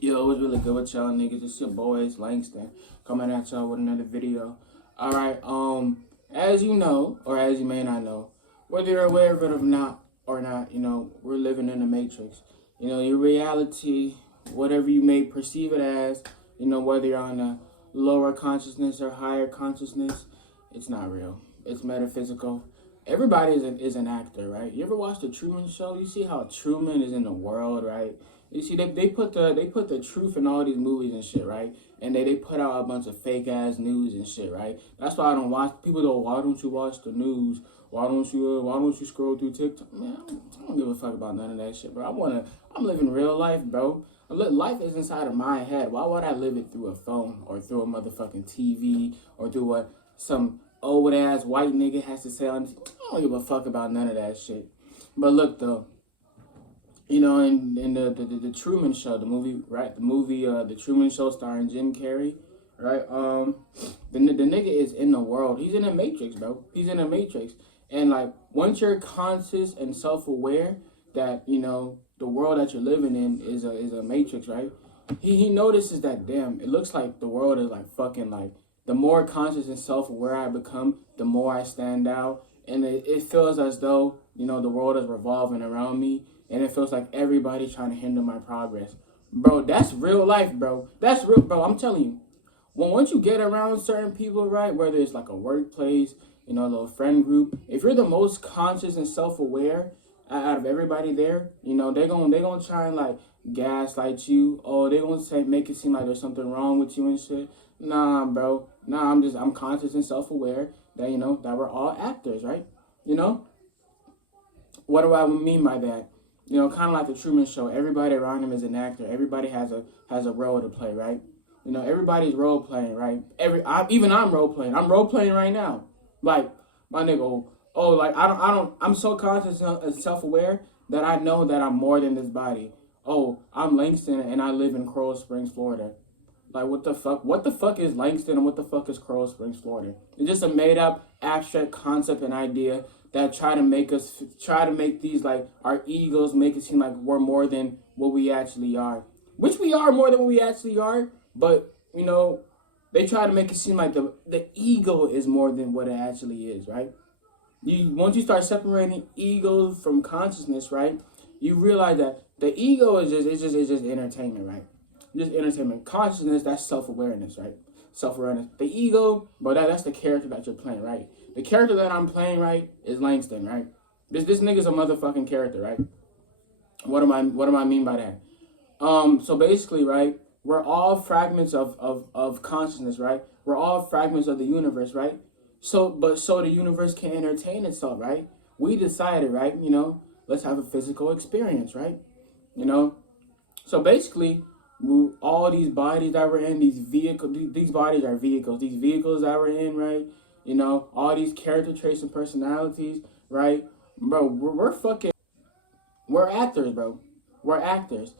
Yo, what's really good with y'all niggas? It's your boys, Langston, coming at y'all with another video. Alright, as you know, or as you may not know, whether you're aware of it or not, we're living in a matrix. Your reality, whatever you may perceive it as, whether you're on a lower consciousness or higher consciousness, it's not real. It's metaphysical. Everybody is an actor, right? You ever watch the Truman Show? You see how Truman is in the world, right? You see, they put the truth in all these movies and shit, right? And they put out a bunch of fake ass news and shit, right? That's why I don't watch. People go, why don't you watch the news? Why don't you scroll through TikTok? Man, I don't give a fuck about none of that shit, bro. I'm living real life, bro. Life is inside of my head. Why would I live it through a phone or through a motherfucking TV or through what some old ass white nigga has to say on? I don't give a fuck about none of that shit. But look though, in the Truman Show, the movie, right? The Truman Show starring Jim Carrey, right? The nigga is in the world. He's in a matrix, bro. He's in a matrix, and like once you're conscious and self aware that the world that you're living in is a matrix, right? He notices that damn, it looks like the world is like fucking like the more conscious and self aware I become, the more I stand out, and it feels as though the world is revolving around me, and it feels like everybody's trying to hinder my progress. Bro, that's real life, bro. That's real, bro. I'm telling you. Once you get around certain people, right, whether it's like a workplace, a little friend group, if you're the most conscious and self-aware out of everybody there, they're gonna try and like gaslight you. Oh, they gonna say make it seem like there's something wrong with you and shit. Nah, bro. Nah, I'm conscious and self-aware that that we're all actors, right? You know, what do I mean by that? Kind of like the Truman Show. Everybody around him is an actor. Everybody has a role to play, right? Everybody's role playing, right? Even I'm role playing. I'm role playing right now. Like my nigga, like I'm so conscious and self aware that I know that I'm more than this body. Oh, I'm Langston and I live in Coral Springs, Florida. Like what the fuck? What the fuck is Langston and what the fuck is Coral Springs, Florida? It's just a made up abstract concept and idea that try to make these like our egos make it seem like we're more than what we actually are. Which we are more than what we actually are, but they try to make it seem like the ego is more than what it actually is, right? Once you start separating egos from consciousness, right? You realize that the ego is just entertainment, right? Just entertainment. Consciousness, that's self-awareness, right? Self-awareness. The ego, bro, that's the character that you're playing, right? The character that I'm playing, right, is Langston, right? This nigga's a motherfucking character, right? What do I mean by that? So basically, right, we're all fragments of consciousness, right? We're all fragments of the universe, right? So the universe can entertain itself, right? We decided, right, let's have a physical experience, right? You know? So basically, all these bodies that we're in, these bodies are vehicles. These vehicles that we're in, right? All these character traits and personalities, right? Bro, we're actors, bro. We're actors.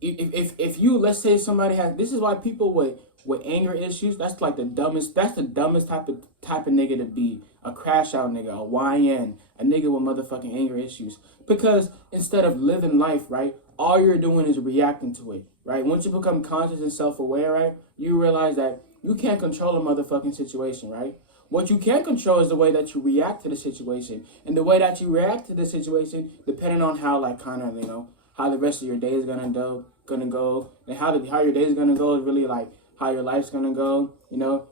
If you, let's say somebody has, this is why people with anger issues, that's the dumbest type of nigga to be. A crash out nigga, a YN, a nigga with motherfucking anger issues. Because instead of living life, right, all you're doing is reacting to it, right? Once you become conscious and self-aware, right, you realize that you can't control a motherfucking situation, right? What you can control is the way that you react to the situation. And the way that you react to the situation, depending on how, like, kind of, how the rest of your day is gonna go, and how your day is gonna go is really like how your life's gonna go.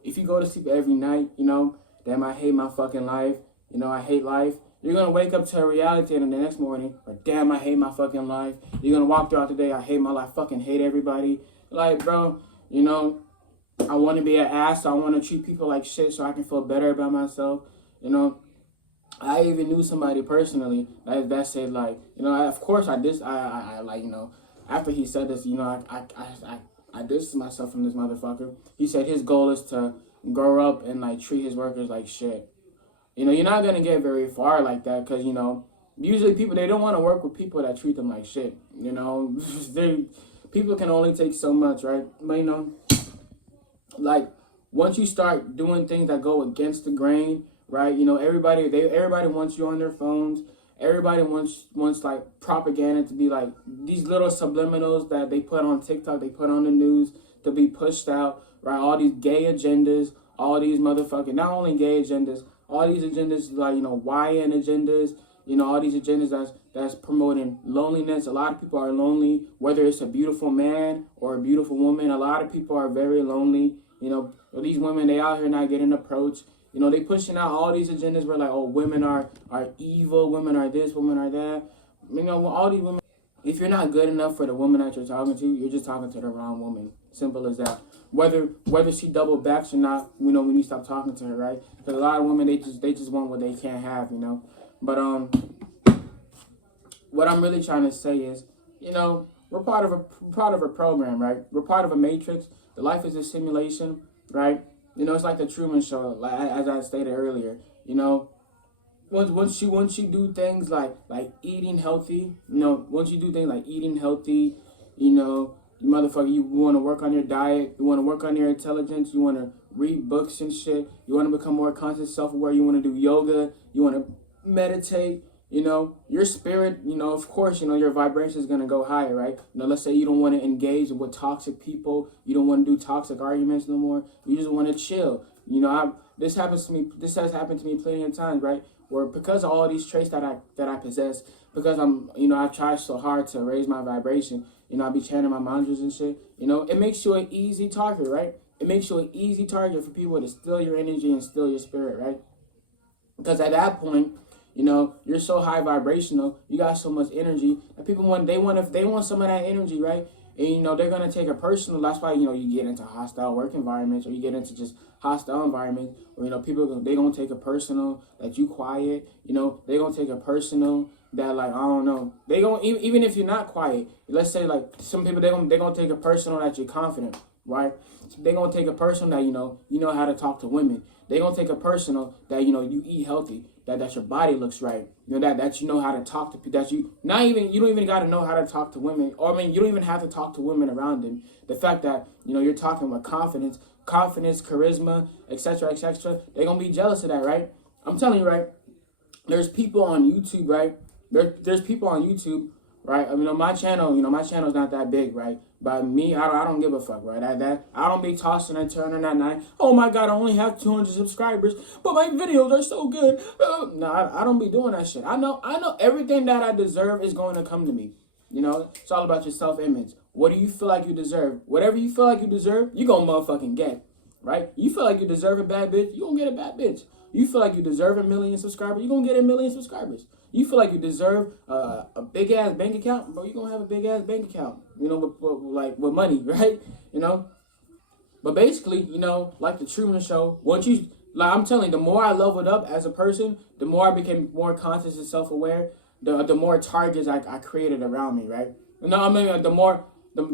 If you go to sleep every night, damn, I hate my fucking life. I hate life. You're gonna wake up to a reality and the next morning, or damn, I hate my fucking life. You're gonna walk throughout the day, I hate my life, fucking hate everybody. Like, bro, I want to be an ass. So I want to treat people like shit so I can feel better about myself. I even knew somebody personally that said like, of course I like, after he said this, I distanced myself from this motherfucker. He said his goal is to grow up and like treat his workers like shit. You're not gonna get very far like that because usually people, they don't want to work with people that treat them like shit. They people can only take so much, right? But like once you start doing things that go against the grain, right? Everybody wants you on their phones. Everybody wants like propaganda to be like these little subliminals that they put on TikTok, they put on the news to be pushed out, right? All these gay agendas, all these motherfucking, not only gay agendas, all these agendas like, YN agendas, all these agendas that's promoting loneliness. A lot of people are lonely, whether it's a beautiful man or a beautiful woman. A lot of people are very lonely. These women, they out here not getting approached. They pushing out all these agendas where like, oh, women are evil, women are this, women are that. All these women, if you're not good enough for the woman that you're talking to, you're just talking to the wrong woman. Simple as that. Whether she double backs or not, when you stop talking to her, right? Because a lot of women, they just want what they can't have, But what I'm really trying to say is, we're part of a program, right? We're part of a matrix. The life is a simulation, right? It's like the Truman Show, like as I stated earlier. Once you do things like eating healthy, once you do things like eating healthy, motherfucker, you want to work on your diet, you want to work on your intelligence, you want to read books and shit, you want to become more conscious, self-aware, you want to do yoga, you want to meditate, your spirit, of course, your vibration is going to go higher, right? Let's say you don't want to engage with toxic people, you don't want to do toxic arguments no more, you just want to chill. This has happened to me plenty of times, right? Where because of all these traits that I possess, because I try so hard to raise my vibration, I be chanting my mantras and shit, it makes you an easy target, right? It makes you an easy target for people to steal your energy and steal your spirit, right? Because at that point, you're so high vibrational, you got so much energy that people want some of that energy, right? And they're gonna take it personal. That's why you get into hostile work environments, or you get into just hostile environments, or people they gonna take it personal that you quiet. They gonna take it personal that like I don't know. They gonna even if you're not quiet. Let's say like some people they gonna take it personal that you're confident, right? So they gonna take it personal that you know how to talk to women. They gonna take it personal that you eat healthy. That your body looks right, that you know how to talk to people, you don't even got to know how to talk to women, or you don't even have to talk to women around them. The fact that you're talking with confidence, charisma, etc., they're gonna be jealous of that, right? I'm telling you, right? There's people on YouTube, right? There's people on YouTube, right? My channel, my channel's not that big, right? But me, I don't give a fuck, right? I don't be tossing and turning at night. Oh my God, I only have 200 subscribers, but my videos are so good. No, I don't be doing that shit. I know everything that I deserve is going to come to me. It's all about your self-image. What do you feel like you deserve? Whatever you feel like you deserve, you gonna motherfucking get, right? You feel like you deserve a bad bitch, you gonna get a bad bitch. You feel like you deserve 1 million subscribers, you gonna get 1 million subscribers. You feel like you deserve a big ass bank account, bro, you gonna have a big ass bank account, with money, right? But basically, like the Truman Show, I'm telling you, the more I leveled up as a person, the more I became more conscious and self-aware, the more targets I created around me, right? The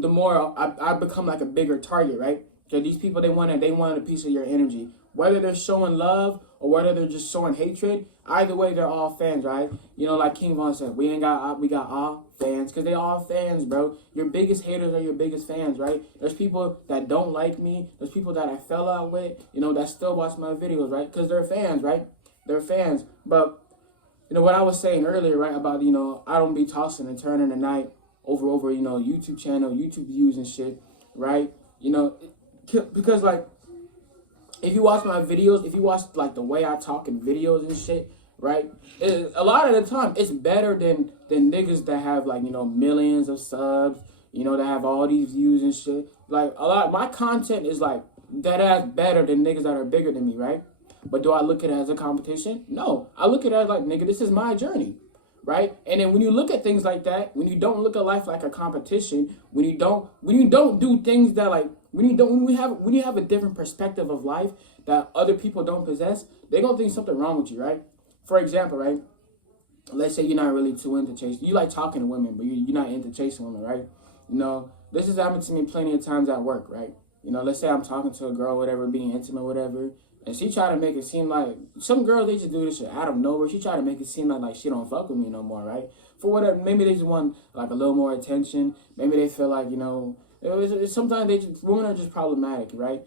more I become like a bigger target, right? So these people, they wanted a piece of your energy. Whether they're showing love or whether they're just showing hatred, either way, they're all fans, right? Like King Von said, we got all fans, because they all fans, bro. Your biggest haters are your biggest fans, right? There's people that don't like me. There's people that I fell out with, that still watch my videos, right? Because they're fans, right? They're fans. But, what I was saying earlier, right, about, I don't be tossing and turning the night over, YouTube channel, YouTube views and shit, right? Because, like, if you watch my videos, if you watch like the way I talk in videos and shit, right? A lot of the time, it's better than niggas that have like millions of subs, that have all these views and shit. Like my content is like that ass better than niggas that are bigger than me, right? But do I look at it as a competition? No, I look at it as like, nigga, this is my journey, right? And then when you look at things like that, when you don't look at life like a competition, when you don't do things that like. When you have a different perspective of life that other people don't possess, they're gonna think something wrong with you, right? For example, right? Let's say you're not really too into chasing. You like talking to women, but you're not into chasing women, right? This has happened to me plenty of times at work, right? Let's say I'm talking to a girl, whatever, being intimate, whatever, and she try to make it seem like some girls, they just do this shit out of nowhere. She try to make it seem like she don't fuck with me no more, right? For whatever, maybe they just want like a little more attention. Maybe they feel like sometimes women are just problematic, right?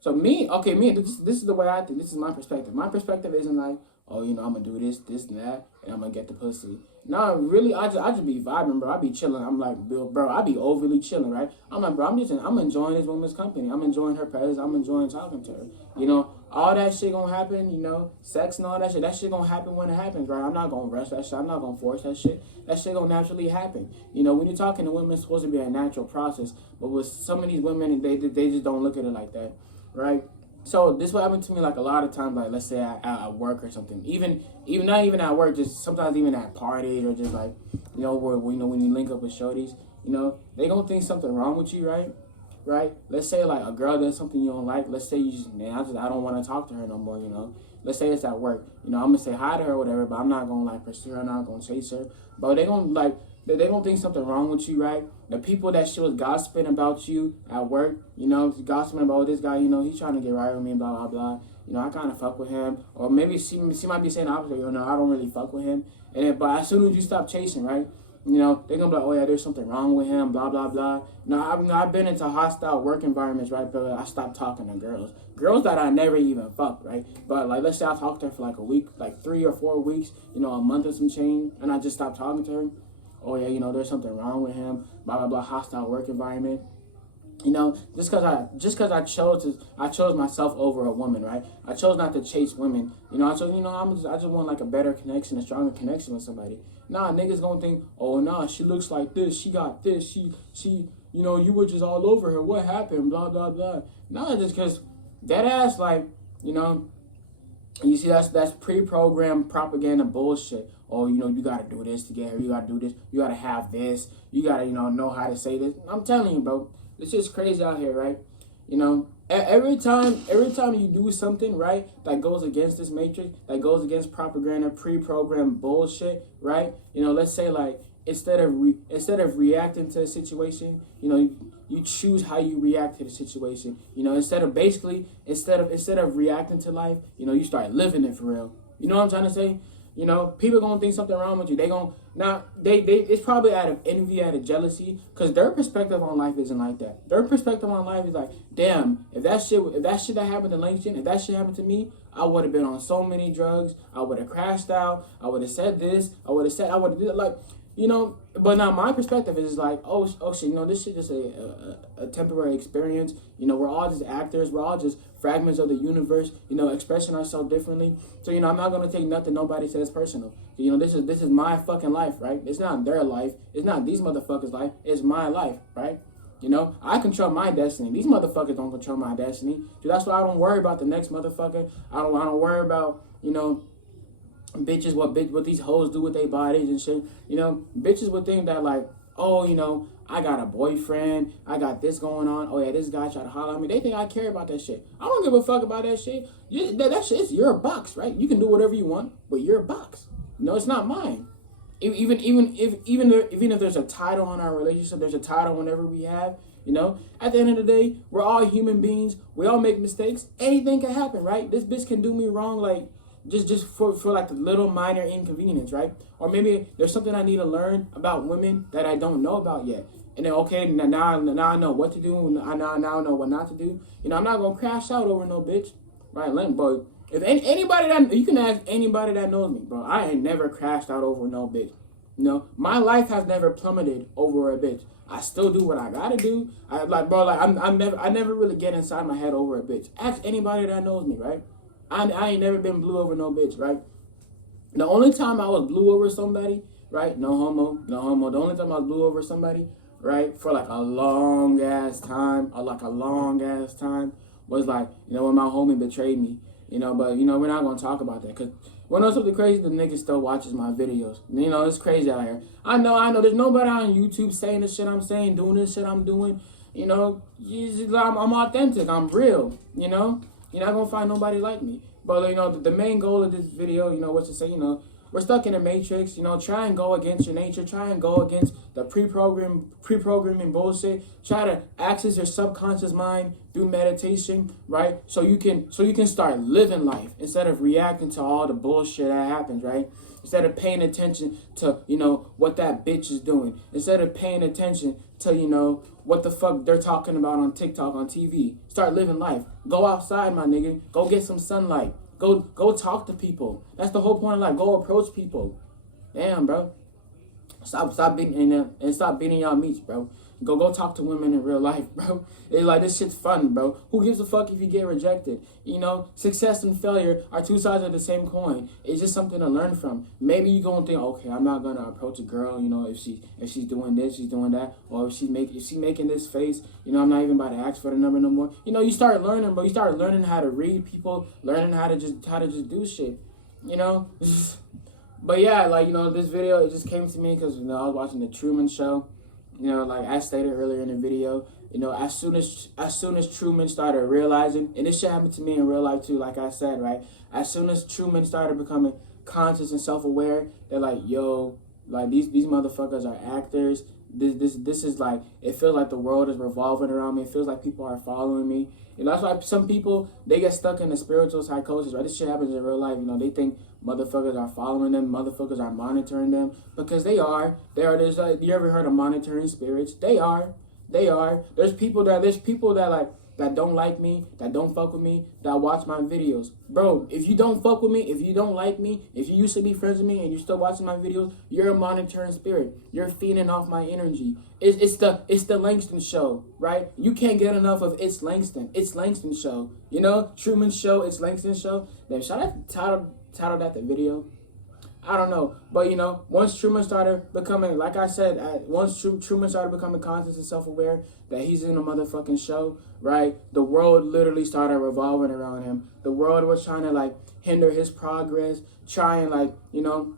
So me, this is the way I think. This is my perspective. My perspective isn't like, oh, you know, I'm gonna do this, and that, and I'm gonna get the pussy. No, really, I just be vibing, bro. I be chilling. I'm like, bro, I be overly chilling, right? I'm like, bro, I'm enjoying this woman's company. I'm enjoying her presence. I'm enjoying talking to her. You know, all that shit gonna happen. You know, sex and all that shit. That shit gonna happen when it happens, right? I'm not gonna rush that shit. I'm not gonna force that shit. That shit gonna naturally happen. You know, when you're talking to women, it's supposed to be a natural process. But with some of these women, they just don't look at it like that, right? So this what happened to me like a lot of times, like let's say at work or something, even not even at work, just sometimes even at parties or just like, you know, where you know when you link up with shorties, you know, they gonna think something wrong with you, right? Let's say like a girl does something you don't like. Let's say you just, man, I don't want to talk to her no more, you know. Let's say it's at work, you know, I'm gonna say hi to her or whatever, but I'm not gonna like pursue her, I'm not gonna chase her. But they gonna like they gonna think something wrong with you, right? The people that she was gossiping about you at work, you know, gossiping about this guy, you know, he's trying to get right with me, blah blah blah. You know, I kind of fuck with him, or maybe she might be saying the opposite. You know, I don't really fuck with him. And then, but as soon as you stop chasing, right? You know, they're gonna be like, oh yeah, there's something wrong with him, blah blah blah. You know, I've been into hostile work environments, right? But I stopped talking to girls that I never even fucked, right? But like, let's say I talked to her for like a week, like 3 or 4 weeks, you know, a month or some change, and I just stopped talking to her. Oh yeah, you know, there's something wrong with him, blah blah blah, hostile work environment. You know, just cause I chose myself over a woman, right? I chose not to chase women. You know, I chose, you know, I just want like a better connection, a stronger connection with somebody. Nah, niggas gonna think, oh nah, she looks like this, she got this, she, you know, you were just all over her. What happened? Blah blah blah. Nah, just cause that ass, like, you know, you see that's pre-programmed propaganda bullshit. Oh, you know, you gotta do this to get her. You gotta do this. You gotta have this. You gotta, you know how to say this. I'm telling you, bro. It's just crazy out here, right? You know, every time you do something, right, that goes against this matrix, that goes against propaganda, pre-programmed bullshit, right? You know, let's say like instead of reacting to a situation, you know, you choose how you react to the situation. You know, instead of reacting to life, you know, you start living it for real. You know what I'm trying to say? You know, people gonna think something wrong with you. They it's probably out of envy, out of jealousy, because their perspective on life isn't like that. Their perspective on life is like, damn, if that shit that happened to Langston, if that shit happened to me, I would have been on so many drugs. I would have crashed out. I would have said this. I would have did it, like, you know. But now my perspective is like, oh shit, you know, this shit just a temporary experience. You know, we're all just actors. We're all just fragments of the universe, you know, expressing ourselves differently. So, you know, I'm not gonna take nothing nobody says personal. You know, this is my fucking life, right? It's not their life. It's not these motherfuckers' life. It's my life, right? You know, I control my destiny. These motherfuckers don't control my destiny. So that's why I don't worry about the next motherfucker. I don't worry about, you know, bitches, what these hoes do with their bodies and shit. You know, bitches would think that like, oh, you know, I got a boyfriend, I got this going on. Oh yeah, this guy tried to holler at me. They think I care about that shit. I don't give a fuck about that shit. That shit is your box, right? You can do whatever you want, but your box. No, it's not mine. Even if there's a title on our relationship, there's a title whenever we have. You know, at the end of the day, we're all human beings. We all make mistakes. Anything can happen, right? This bitch can do me wrong, like just for like the little minor inconvenience, right? Or maybe there's something I need to learn about women that I don't know about yet. And then, okay, now I know what to do. Now I know what not to do. You know, I'm not going to crash out over no bitch, right? But if anybody that, you can ask anybody that knows me, bro, I ain't never crashed out over no bitch. You know, my life has never plummeted over a bitch. I still do what I gotta do. I never really get inside my head over a bitch. Ask anybody that knows me, right? I ain't never been blue over no bitch, right? The only time I was blue over somebody, right? No homo. The only time I was blue over somebody, right, for like a long ass time, was like, you know, when my homie betrayed me, you know. But you know, we're not gonna talk about that, because when I know something crazy, the nigga still watches my videos. You know, it's crazy out here. I know. There's nobody on YouTube saying the shit I'm saying, doing this shit I'm doing. You know, I'm authentic. I'm real. You know, you're not gonna find nobody like me. But you know, the main goal of this video, you know, was to say, you know, we're stuck in a matrix. You know, try and go against your nature. Try and go against the pre-programming bullshit. Try to access your subconscious mind through meditation, right? So you can start living life instead of reacting to all the bullshit that happens, right? Instead of paying attention to, you know, what that bitch is doing. Instead of paying attention to, you know, what the fuck they're talking about on TikTok, on TV. Start living life. Go outside, my nigga. Go get some sunlight. Go talk to people. That's the whole point of life. Go approach people. Damn, bro. Stop beating them and stop beating y'all meats, bro. Go talk to women in real life, bro. It's like, this shit's fun, bro. Who gives a fuck if you get rejected? You know, success and failure are two sides of the same coin. It's just something to learn from. Maybe you gonna think, okay, I'm not gonna approach a girl, you know, if she's doing this, she's doing that, or if she making this face, you know, I'm not even about to ask for the number no more. You know, you start learning, bro. You start learning how to read people, learning how to just do shit. You know. But yeah, like, you know, this video, it just came to me because, you know, I was watching the Truman Show. You know, like I stated earlier in the video, you know, as soon as Truman started realizing, and this shit happened to me in real life too, like I said, right? As soon as Truman started becoming conscious and self-aware, they're like, yo, like these motherfuckers are actors. This is like, it feels like the world is revolving around me. It feels like people are following me. You know, that's why some people, they get stuck in the spiritual psychosis, right? This shit happens in real life. You know, they think motherfuckers are following them, motherfuckers are monitoring them, because they are. There's like, you ever heard of monitoring spirits? They are. There's people that like, that don't like me, that don't fuck with me, that watch my videos. Bro, if you don't fuck with me, if you don't like me, if you used to be friends with me and you're still watching my videos, you're a monitoring spirit. You're feeding off my energy. It's the Langston Show, right? You can't get enough of It's Langston. It's Langston Show. You know, Truman Show, It's Langston Show. Then should I title that the video? I don't know. But, you know, once Truman started becoming, like I said, once Truman started becoming conscious and self-aware that he's in a motherfucking show, right, the world literally started revolving around him. The world was trying to, like, hinder his progress, try and, like, you know,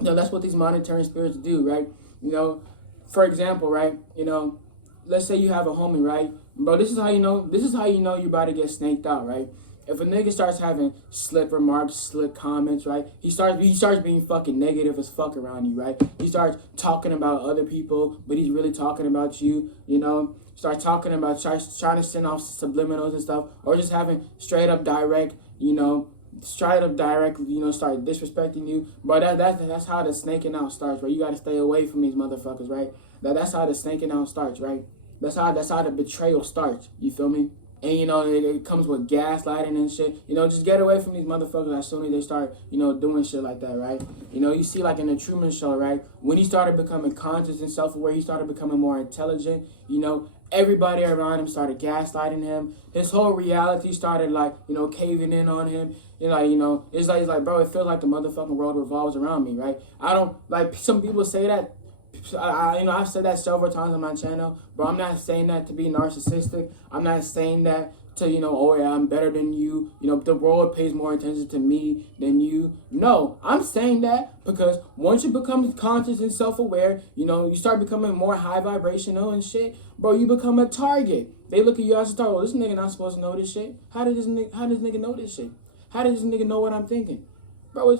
that's what these monitoring spirits do, right? You know, for example, right, you know, let's say you have a homie, right? Bro, this is how you know you're about to get snaked out, right? If a nigga starts having slick remarks, slick comments, right? He starts being fucking negative as fuck around you, right? He starts talking about other people, but he's really talking about you, you know? Start talking about, trying to send off subliminals and stuff, or just having straight up direct, you know, start disrespecting you. But that's how the snaking out starts, right? You gotta stay away from these motherfuckers, right? That's how the snaking out starts, right? That's how the betrayal starts. You feel me? And, you know, it comes with gaslighting and shit. You know, just get away from these motherfuckers as soon as they start, you know, doing shit like that, right? You know, you see, like, in the Truman Show, right? When he started becoming conscious and self-aware, he started becoming more intelligent, you know. Everybody around him started gaslighting him. His whole reality started, like, you know, caving in on him. You know, it's like, bro, it feels like the motherfucking world revolves around me, right? I don't, like, some people say that. I've said that several times on my channel, but I'm not saying that to be narcissistic. I'm not saying that to, you know, oh yeah, I'm better than you. You know, the world pays more attention to me than you. No, I'm saying that because once you become conscious and self-aware, you know, you start becoming more high vibrational and shit, bro, you become a target. They look at you as a target. Oh, this nigga not supposed to know this shit. How does this nigga know this shit? How does this nigga know what I'm thinking? Bro,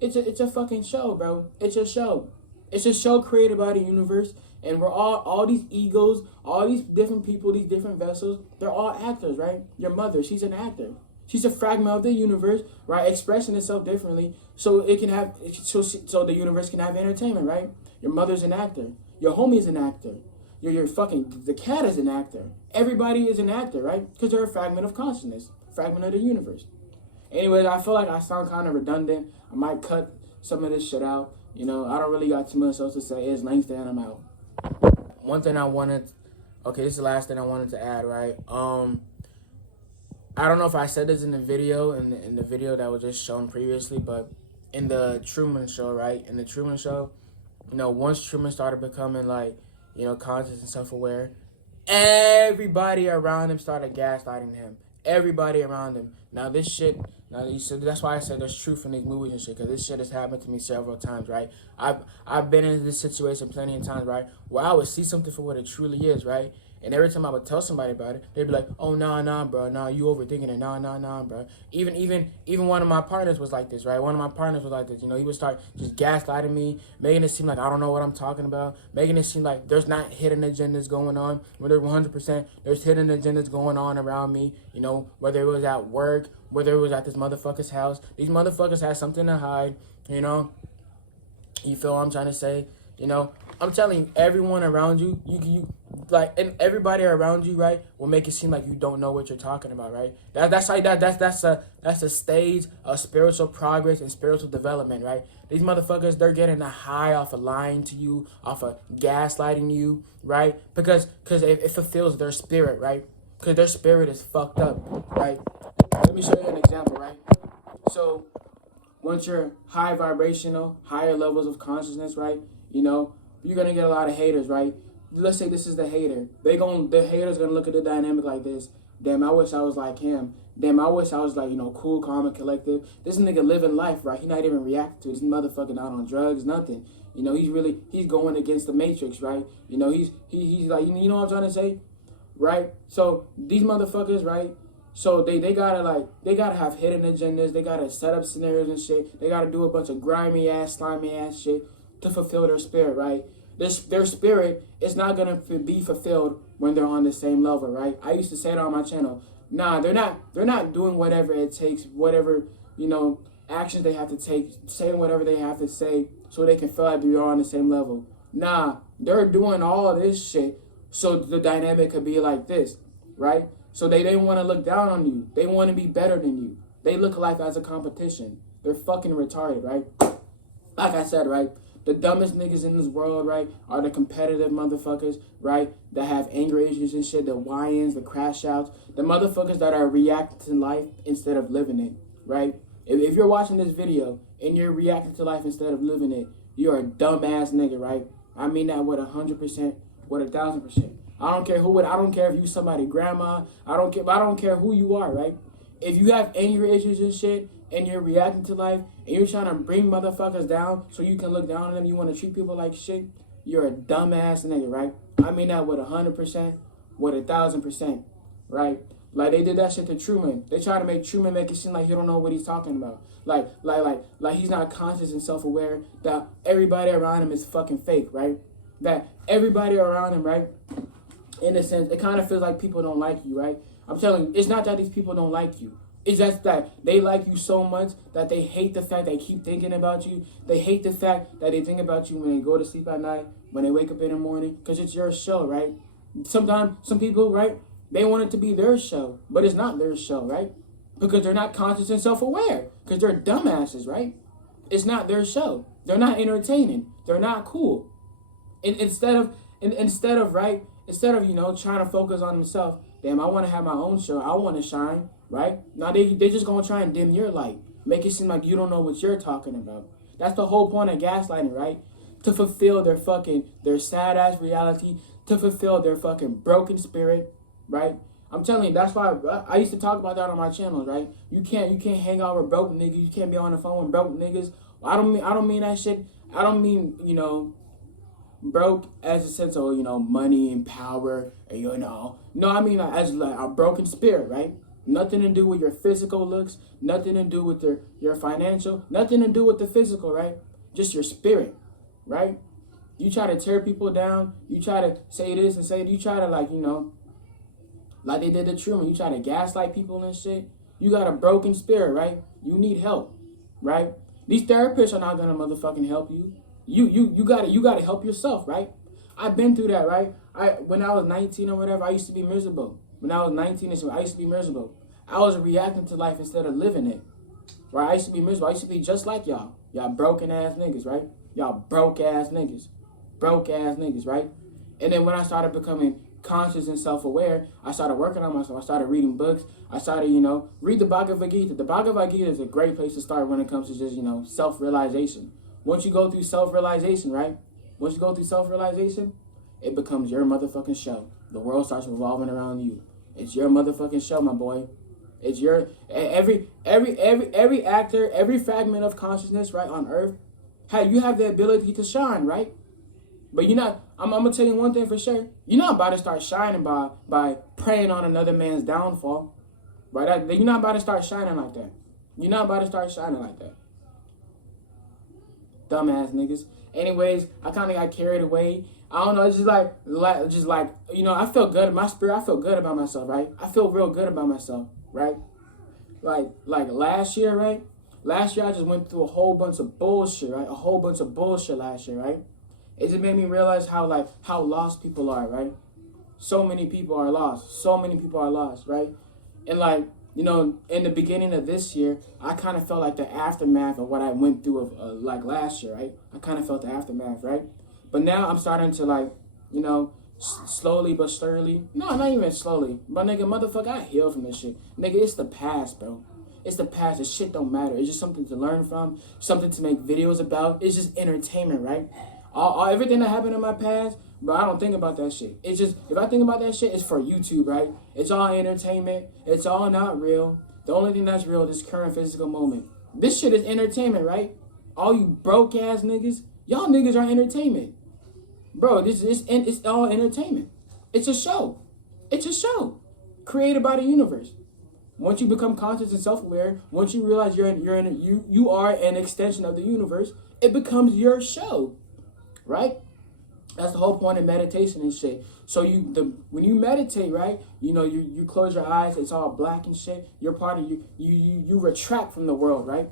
it's a fucking show, bro. It's a show. It's a show created by the universe, and we're all these egos, all these different people, these different vessels, they're all actors, right? Your mother, she's an actor. She's a fragment of the universe, right? Expressing itself differently, so it can have, so the universe can have entertainment, right? Your mother's an actor. Your homie's an actor. The cat is an actor. Everybody is an actor, right? Because they're a fragment of consciousness, fragment of the universe. Anyways, I feel like I sound kind of redundant. I might cut some of this shit out. You know, I don't really got too much else to say. It's Langston, I'm out. One thing this is the last thing I wanted to add, right? I don't know if I said this in the video, in the video that was just shown previously, but in the Truman Show, right? In the Truman Show, you know, once Truman started becoming, like, you know, conscious and self-aware, everybody around him started gaslighting him. Everybody around him. That's why I said there's truth in these movies and shit, because this shit has happened to me several times, right? I've been in this situation plenty of times, right, where I would see something for what it truly is, right? And every time I would tell somebody about it, they'd be like, oh, nah, bro, nah, you overthinking it, nah, bro. Even one of my partners was like this, right? One of my partners was like this, you know, he would start just gaslighting me, making it seem like I don't know what I'm talking about, making it seem like there's not hidden agendas going on, where there's 100%, there's hidden agendas going on around me, you know, whether it was at work, whether it was at this motherfucker's house. These motherfuckers had something to hide, you know, you feel what I'm trying to say, you know? I'm telling you, everyone around you, you like, and everybody around you, right, will make it seem like you don't know what you're talking about, right? That's a stage of spiritual progress and spiritual development, right? These motherfuckers, they're getting a high off of lying to you, off of gaslighting you, right? Because it fulfills their spirit, right? Because their spirit is fucked up, right? Let me show you an example, right? So once you're high vibrational, higher levels of consciousness, right? You know, you're gonna get a lot of haters, right? Let's say this is the hater. The hater's gonna look at the dynamic like this. Damn, I wish I was like him. Damn, I wish I was like, cool, calm, and collective. This nigga living life, right? He not even reacting to it. This motherfucker not on drugs, nothing. He's going against the matrix, right? He's like, you know what I'm trying to say? Right? So these motherfuckers, right? So they gotta have hidden agendas. They gotta set up scenarios and shit. They gotta do a bunch of grimy ass, slimy ass shit to fulfill their spirit, right? Their spirit is not gonna be fulfilled when they're on the same level, right? I used to say it on my channel. Nah, they're not doing whatever it takes, whatever actions they have to take, saying whatever they have to say, so they can feel like they're on the same level. Nah, they're doing all this shit so the dynamic could be like this, right? So they didn't want to look down on you. They want to be better than you. They look at life as a competition. They're fucking retarded, right? Like I said, right? The dumbest niggas in this world, right, are the competitive motherfuckers, right, that have anger issues and shit, the whines, the crash outs, the motherfuckers that are reacting to life instead of living it, right? If you're watching this video and you're reacting to life instead of living it, you're a dumbass nigga, right? I mean that with 100%, with 1,000%. I don't care if you somebody grandma. I don't care who you are, right? If you have anger issues and shit, and you're reacting to life, and you're trying to bring motherfuckers down so you can look down on them, you want to treat people like shit, you're a dumbass nigga, right? I mean that with 100%, with 1,000%, right? Like they did that shit to Truman. They try to make Truman make it seem like he don't know what he's talking about. Like he's not conscious and self-aware that everybody around him is fucking fake, right? That everybody around him, right? In a sense, it kind of feels like people don't like you, right? I'm telling you, it's not that these people don't like you. It's just that they like you so much that they hate the fact they keep thinking about you. They hate the fact that they think about you when they go to sleep at night, when they wake up in the morning, because it's your show, right? Sometimes, some people, right, they want it to be their show, but it's not their show, right? Because they're not conscious and self-aware, because they're dumbasses, right? It's not their show. They're not entertaining. They're not cool. And instead of trying to focus on themselves, damn, I want to have my own show. I want to shine, right? Now they just gonna try and dim your light, make it seem like you don't know what you're talking about. That's the whole point of gaslighting, right? To fulfill their sad ass reality, to fulfill their fucking broken spirit, right? I'm telling you, that's why I used to talk about that on my channels, right? You can't hang out with broke niggas. You can't be on the phone with broke niggas. I don't mean that shit. I don't mean broke as a sense of money and power and no, I mean as like a broken spirit, right? Nothing to do with your physical looks, nothing to do with your financial, nothing to do with the physical, right? Just your spirit, right? You try to tear people down, you try to say this and say, you try to like they did to Truman, you try to gaslight people and shit. You got a broken spirit, right? You need help, right? These therapists are not gonna motherfucking help you. You gotta help yourself, right? I've been through that, right? When I was 19 or whatever, I used to be miserable. When I was 19, I used to be miserable. I was reacting to life instead of living it, right? I used to be miserable. I used to be just like y'all. Y'all broken ass niggas, right? Y'all broke ass niggas, right? And then when I started becoming conscious and self-aware, I started working on myself. I started reading books. I started, read the Bhagavad Gita. The Bhagavad Gita is a great place to start when it comes to just, self-realization. Once you go through self-realization, right? Once you go through self-realization, it becomes your motherfucking show. The world starts revolving around you. It's your motherfucking show, my boy. It's your every actor, every fragment of consciousness, right, on earth. Hey, you have the ability to shine, right? But you're not. I'm gonna tell you one thing for sure. You're not about to start shining by preying on another man's downfall, right? You're not about to start shining like that. You're not about to start shining like that. Dumbass niggas. Anyways, I kind of got carried away. I don't know. It's just like I feel good in my spirit. I feel good about myself, right? I feel real good about myself, right? Like last year, right? Last year I just went through a whole bunch of bullshit, right? A whole bunch of bullshit last year, right? It just made me realize how lost people are, right? So many people are lost. So many people are lost, right? And like, you know, in the beginning of this year, I kind of felt like the aftermath of what I went through of like last year, right? I kind of felt the aftermath, right? But now I'm starting to like, you know, slowly but surely. No, not even slowly. But nigga, motherfucker, I healed from this shit. Nigga, it's the past, bro. It's the past. This shit don't matter. It's just something to learn from, something to make videos about. It's just entertainment, right? Everything that happened in my past, bro, I don't think about that shit. It's just, if I think about that shit, it's for YouTube, right? It's all entertainment. It's all not real. The only thing that's real is this current physical moment. This shit is entertainment, right? All you broke ass niggas, y'all niggas are entertainment. Bro, it's all entertainment. It's a show. It's a show created by the universe. Once you become conscious and self-aware, once you realize you are an extension of the universe, it becomes your show, right? That's the whole point of meditation and shit. So when you meditate, right, you know, you close your eyes, it's all black and shit. You're part of you retract from the world, right?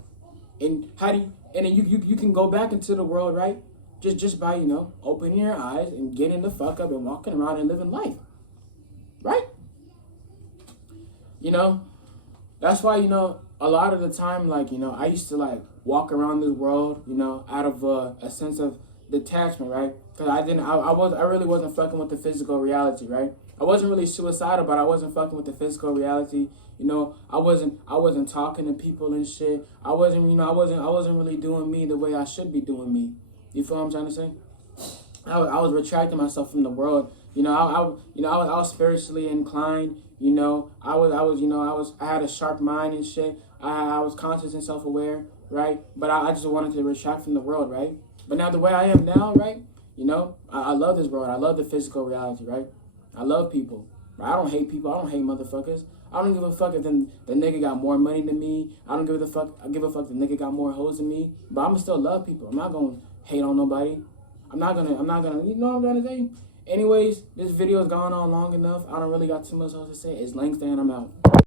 And then you can go back into the world, right? Just by, you know, opening your eyes and getting the fuck up and walking around and living life. Right? You know, that's why, you know, a lot of the time, like, you know, I used to like walk around this world, you know, out of a sense of detachment, right? Because I really wasn't fucking with the physical reality, right? I wasn't really suicidal, but I wasn't fucking with the physical reality. You know, I wasn't talking to people and shit. I wasn't really doing me the way I should be doing me. You feel what I'm trying to say? I was retracting myself from the world. You know, I was spiritually inclined. You know, I had a sharp mind and shit. I was conscious and self-aware, right? But I just wanted to retract from the world, right? But now the way I am now, right? You know, I love this world. I love the physical reality, right? I love people. I don't hate people. I don't hate motherfuckers. I don't give a fuck if the nigga got more money than me. I don't give a fuck. I give a fuck if the nigga got more hoes than me. But I'ma still love people. I'm not gonna hate on nobody. I'm not gonna, you know what I'm trying to say? Anyways, this video's gone on long enough. I don't really got too much else to say. It's Langston and I'm out.